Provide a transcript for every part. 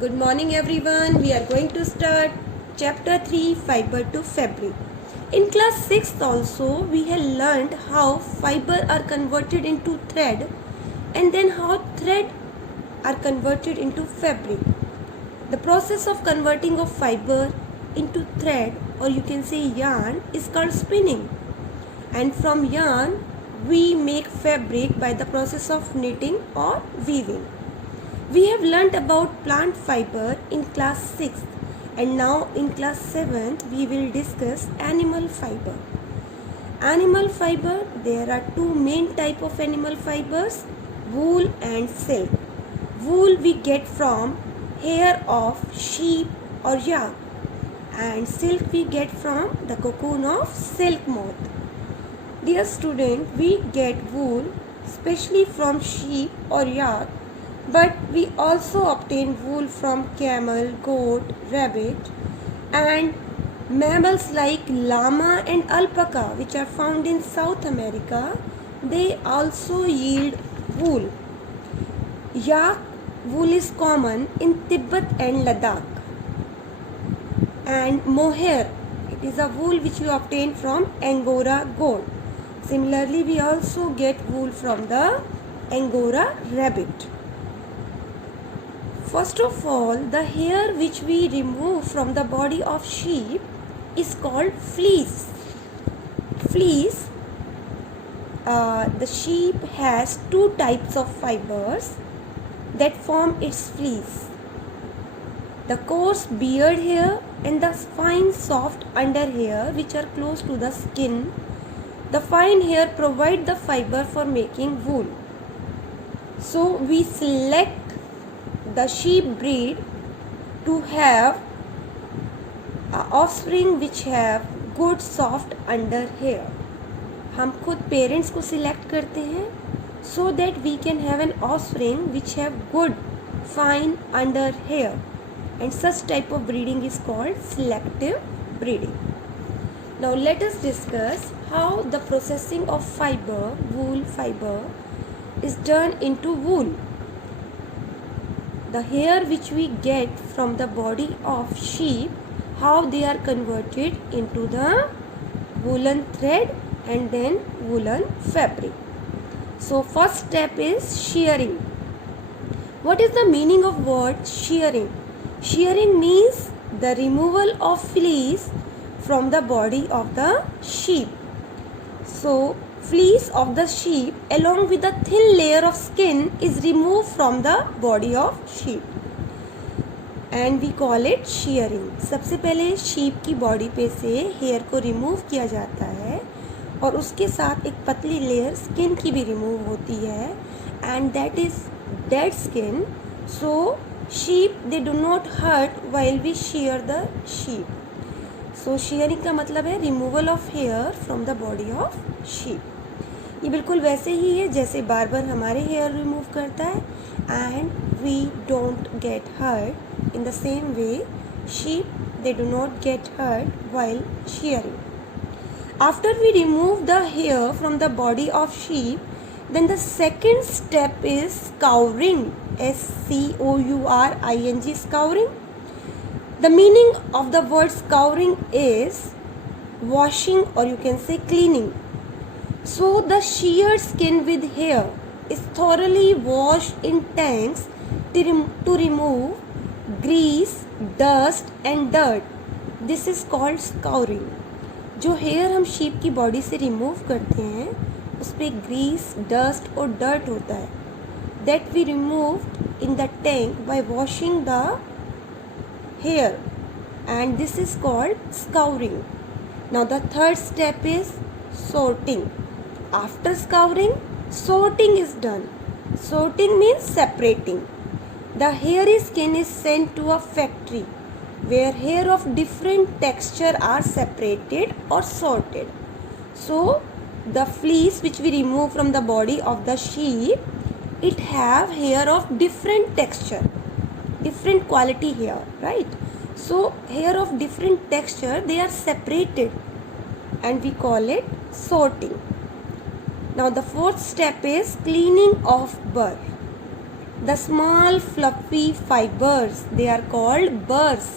Good morning everyone. We are going to start chapter 3 fiber to fabric. In class 6th also we have learned how fiber are converted into thread and then how thread are converted into fabric. The process of converting of fiber into thread, or you can say yarn, is called spinning. And from yarn we make fabric by the process of knitting or weaving. We have learnt about plant fiber in class 6th and now in class 7th we will discuss animal fiber. Animal fiber, there are two main type of animal fibers, wool and silk. Wool we get from hair of sheep or yak, and silk we get from the cocoon of silk moth. Dear student, we get wool especially from sheep or yak, but we also obtain wool from camel, goat, rabbit, and mammals like llama and alpaca, which are found in South America. They also yield wool. Yak wool is common in Tibet and Ladakh. And mohair, it is a wool which we obtain from Angora goat. Similarly, we also get wool from the Angora rabbit. First of all, the hair which we remove from the body of sheep is called fleece. Fleece, the sheep has two types of fibers that form its fleece. The coarse beard hair and the fine soft under hair which are close to the skin. The fine hair provide the fiber for making wool. So we select the sheep breed to have offspring which have good soft under hair. हम खुद parents को select करते हैं so that we can have an offspring which have good fine under hair, and such type of breeding is called selective breeding. Now let us discuss how the processing of fiber, wool fiber, is done into wool. The hair which we get from the body of sheep, how they are converted into the woolen thread and then woolen fabric. So first step is shearing. What is the meaning of word shearing? Shearing means the removal of fleece from the body of the sheep. So fleece of the sheep along with a thin layer of skin is removed from the body of sheep and we call it shearing. सबसे पहले sheep की body पे से hair को remove किया जाता है और उसके साथ एक पतली layer skin की भी remove होती है, and that is dead skin. So sheep they do not hurt while we shear the sheep. So shearing का मतलब है removal of hair from the body of sheep. ये बिल्कुल वैसे ही है जैसे बार्बर हमारे हेयर रिमूव करता है, and we don't get hurt in the same way sheep they do not get hurt while shearing. After we remove the hair from the body of sheep, then the second step is scouring. scouring, scouring. The meaning of the word scouring is washing, or you can say cleaning. So the sheared skin with hair is thoroughly washed in tanks to remove grease, dust and dirt. This is called scouring. जो hair हम sheep की body से remove करते हैं उस पर Greece, dust और dirt होता है, that we removed in the tank by washing the hair, and this is called scouring. Now the third step is sorting. After scouring, sorting is done. Sorting means separating. The hairy skin is sent to a factory where hair of different texture are separated or sorted. So the fleece which we remove from the body of the sheep, it have hair of different texture, different quality hair, right? So hair of different texture, they are separated and we call it sorting. Now the fourth step is cleaning of burr. The small fluffy fibers, they are called burrs.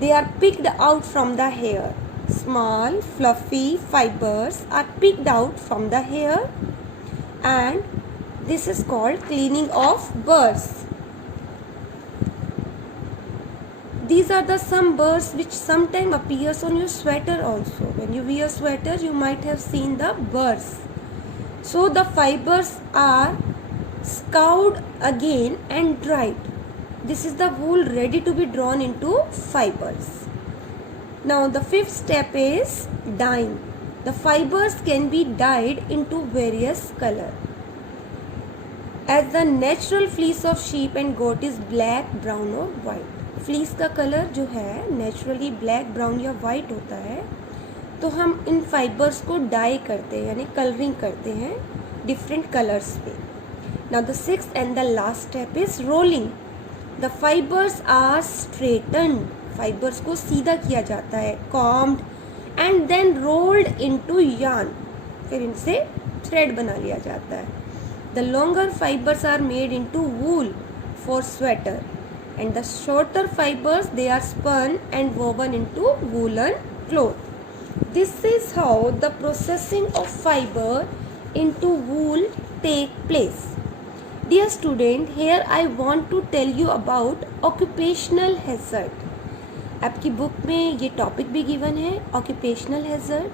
They are picked out from the hair. Small fluffy fibers are picked out from the hair, and this is called cleaning of burrs. These are the some burrs which sometimes appears on your sweater also. When you wear sweater, you might have seen the burrs. So the fibers are scoured again and dried. This is the wool ready to be drawn into fibers. Now the fifth step is dyeing. The fibers can be dyed into various color. As the natural fleece of sheep and goat is black, brown or white. Fleece का colour जो है naturally black, brown या white होता है, तो हम इन fibres को die करते हैं यानी कलरिंग करते हैं डिफरेंट कलर्स पे. Now the sixth and the last step is rolling. The fibres are straightened. Fibres को सीधा किया जाता है, combed and then rolled into yarn. फिर इनसे थ्रेड बना लिया जाता है. The longer fibres are made into wool for sweater, and the shorter fibers they are spun and woven into woolen cloth. This is how the processing of fiber into wool take place. Dear student, here I want to tell you about occupational hazard. आपकी book में ये topic भी given है, occupational hazard.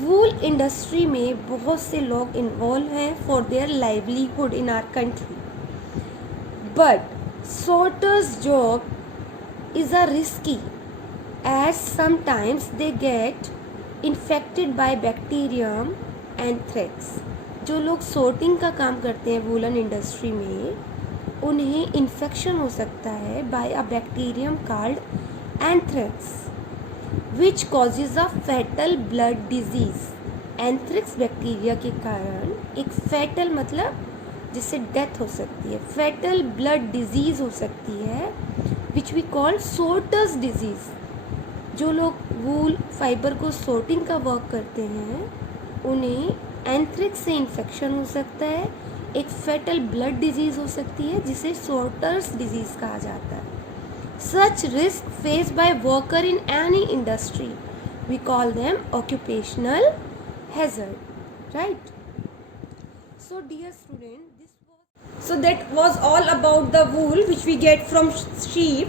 वूल industry में बहुत से लोग involve हैं for their livelihood in our country, but sorter's job is a risky as sometimes they get infected by bacterium and threats. जो लोग sorting का काम करते हैं वूलन इंडस्ट्री में, उन्हें इन्फेक्शन हो सकता है by a bacterium called anthrax which causes a fatal blood disease. Anthrax bacteria के कारण एक फैटल मतलब जिससे डेथ हो सकती है, फैटल ब्लड डिजीज़ हो सकती है, विच वी कॉल सोर्टर्स डिजीज़. जो लोग वूल फाइबर को सोर्टिंग का वर्क करते हैं उन्हें एंथ्रेक्स से इन्फेक्शन हो सकता है, एक फैटल ब्लड डिजीज़ हो सकती है जिसे सोर्टर्स डिजीज़ कहा जाता है. Such risk face by worker in any industry we call them occupational hazard, right? So dear student, so that was all about the wool which we get from sheep.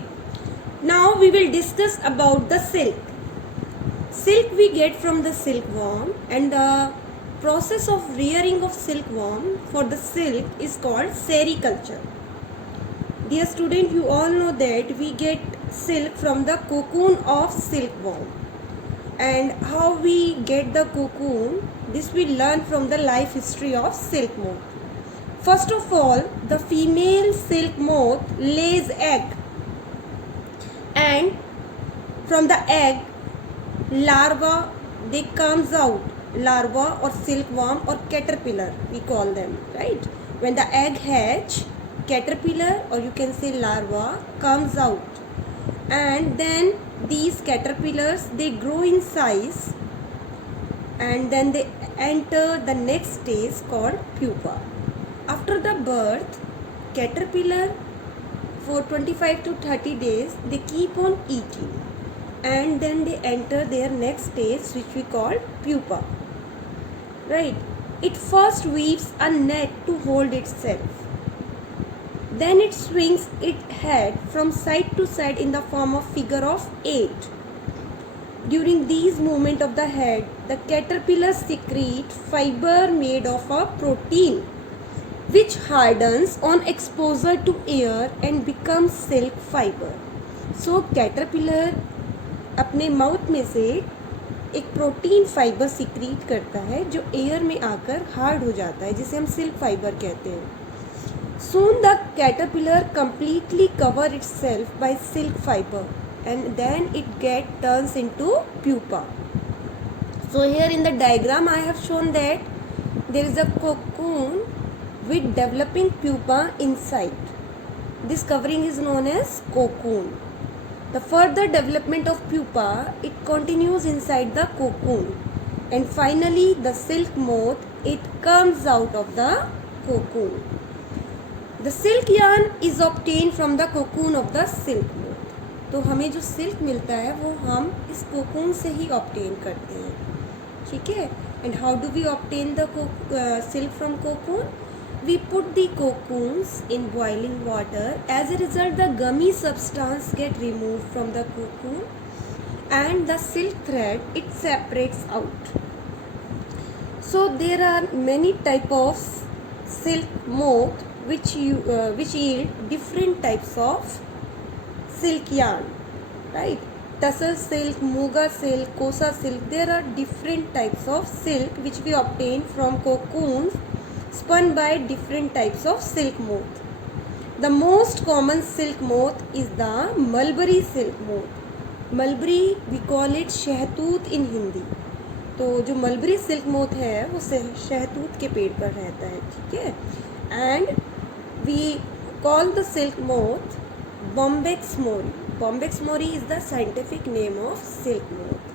Now we will discuss about the silk. Silk we get from the silkworm, and the process of rearing of silkworm for the silk is called sericulture. Dear student, you all know that we get silk from the cocoon of silkworm. And how we get the cocoon, this we learn from the life history of silk moth. First of all, the female silk moth lays egg, and from the egg larva they comes out. Larva or silkworm or caterpillar we call them, right? When the egg hatch, caterpillar or you can say larva comes out, and then these caterpillars they grow in size, and then they enter the next stage called pupa. After the birth, caterpillar for 25 to 30 days they keep on eating, and then they enter their next stage which we call pupa, right? It first weaves a net to hold itself, then it swings its head from side to side in the form of figure of 8. During these movement of the head, the caterpillar secrete fiber made of a protein which hardens on exposure to air and becomes silk fiber. So caterpillar अपने mouth में से एक protein fibre secrete करता है जो air में आकर hard हो जाता है, जिसे हम सिल्क फाइबर कहते हैं. Soon the caterpillar completely cover itself by silk fiber, and then it turns into pupa. So here in the diagram I have shown that there is a cocoon with developing pupa inside. This covering is known as cocoon. The further development of pupa, it continues inside the cocoon, and finally the silk moth, it comes out of the cocoon. The silk yarn is obtained from the cocoon of the silk moth. तो हमें जो silk मिलता है वो हम इस cocoon से ही obtain करते हैं, ठीक है. And how do we obtain the silk from cocoon? We put the cocoons in boiling water. As a result, the gummy substance get removed from the cocoon, and the silk thread it separates out. So there are many type of silk moth which yield different types of silk yarn, right? Tussar silk, muga silk, kosa silk. There are different types of silk which we obtain from cocoons spun by different types of silk moth. The most common silk moth is the mulberry silk moth. Mulberry we call it शहतूत in Hindi. तो जो mulberry silk moth है वो शहतूत के पेड़ पर रहता है, ठीक है. And we call the silk moth Bombyx mori. Bombyx mori is the scientific name of silk moth.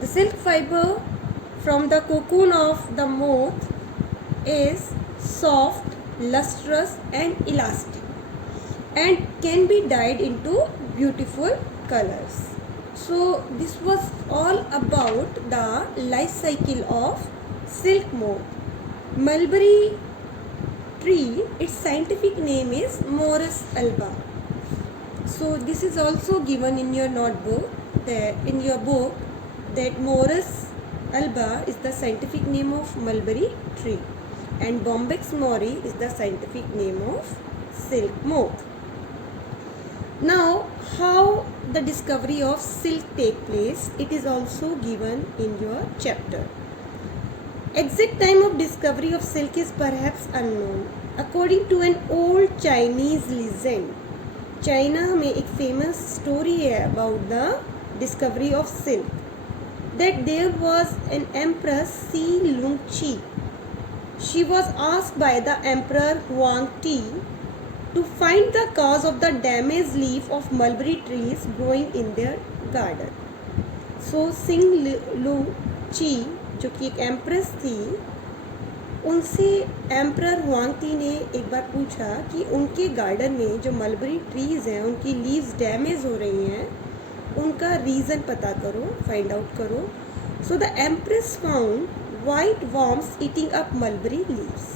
The silk fiber from the cocoon of the moth is soft, lustrous and elastic and can be dyed into beautiful colors. So this was all about the life cycle of silk moth. Mulberry tree, its scientific name is Morus alba. So this is also given in your notebook, in your book, that Morus alba is the scientific name of mulberry tree and Bombyx mori is the scientific name of silk moth. Now, how the discovery of silk take place, it is also given in your chapter. Exact time of discovery of silk is perhaps unknown. According to an old Chinese legend, China में एक famous story है about the discovery of silk. That there was an empress Xi Longqi. She was asked by the emperor Huang Ti to find the cause of the damaged leaf of mulberry trees growing in their garden. So Xi Longqi जो कि एक empress थी, उनसे emperor Huang T ने एक बार पूछा कि उनके गार्डन में जो मलबरी ट्रीज़ हैं उनकी लीव्स डैमेज हो रही हैं, उनका रीज़न पता करो, फाइंड आउट करो. So the empress found white worms eating up mulberry leaves,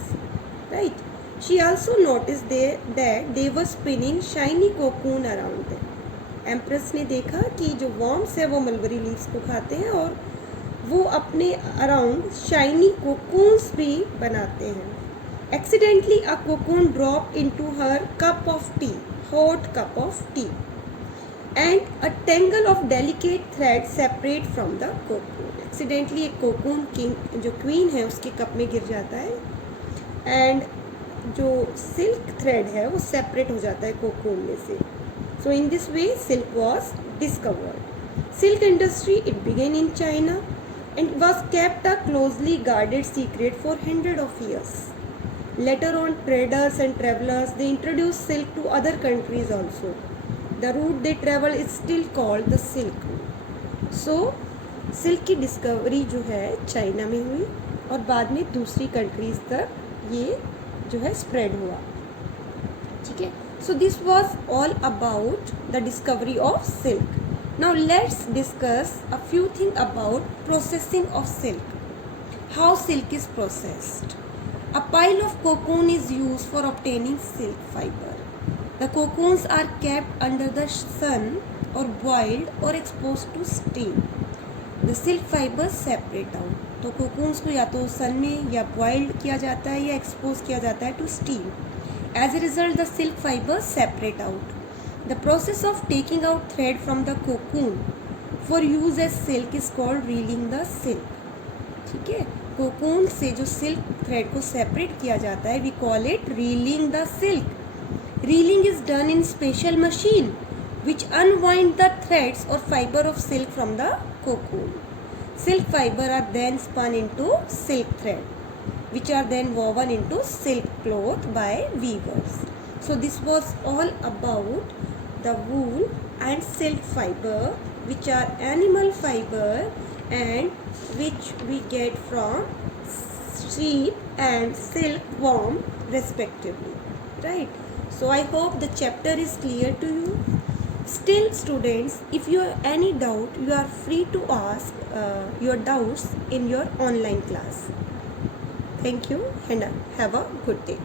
right. She also notice that they were spinning shiny cocoon around them. Empress ने देखा कि जो वॉर्म्स है वो मलबरी लीव्स को खाते हैं और वो अपने अराउंड शाइनी कोकून्स भी बनाते हैं. Accidentally a cocoon drop into her cup of T, hot cup of T, and a tangle of delicate thread separate from the cocoon. Accidentally एक कोकून किंग जो क्वीन है उसके कप में गिर जाता है एंड जो सिल्क थ्रेड है वो सेपरेट हो जाता है कोकून में से. So in this way silk was discovered. Silk industry, it began in China and was kept a closely guarded secret for hundreds of years. Later on, traders and travelers, they introduced silk to other countries also. The route they traveled is still called the Silk Route. So, silk की discovery जो है China में हुई और बाद में दूसरी countries तक ये जो है स्प्रेड हुआ, ठीक है. So this was all about the discovery of silk. Now let's discuss a few things about processing of silk. How silk is processed. A pile of cocoon is used for obtaining silk fiber. The cocoons are kept under the sun or boiled or exposed to steam. The silk fibers separate out. तो cocoons को या तो sun में या boiled किया जाता है या expose किया जाता है to steam. As a result, the silk fibers separate out. The process of taking out thread from the cocoon for use as silk is called reeling the silk. ठीक है, कोकून से जो सिल्क थ्रेड को separate किया जाता है, we call it reeling the silk. Reeling is done in special machine which unwind the threads or fiber of silk from the cocoon. Silk fiber are then spun into silk thread, which are then woven into silk cloth by weavers. So this was all about the wool and silk fiber, which are animal fiber and which we get from sheep and silkworm respectively. right? So I hope the chapter is clear to you. Still, students, if you have any doubt, you are free to ask your doubts in your online class. Thank you and have a good day.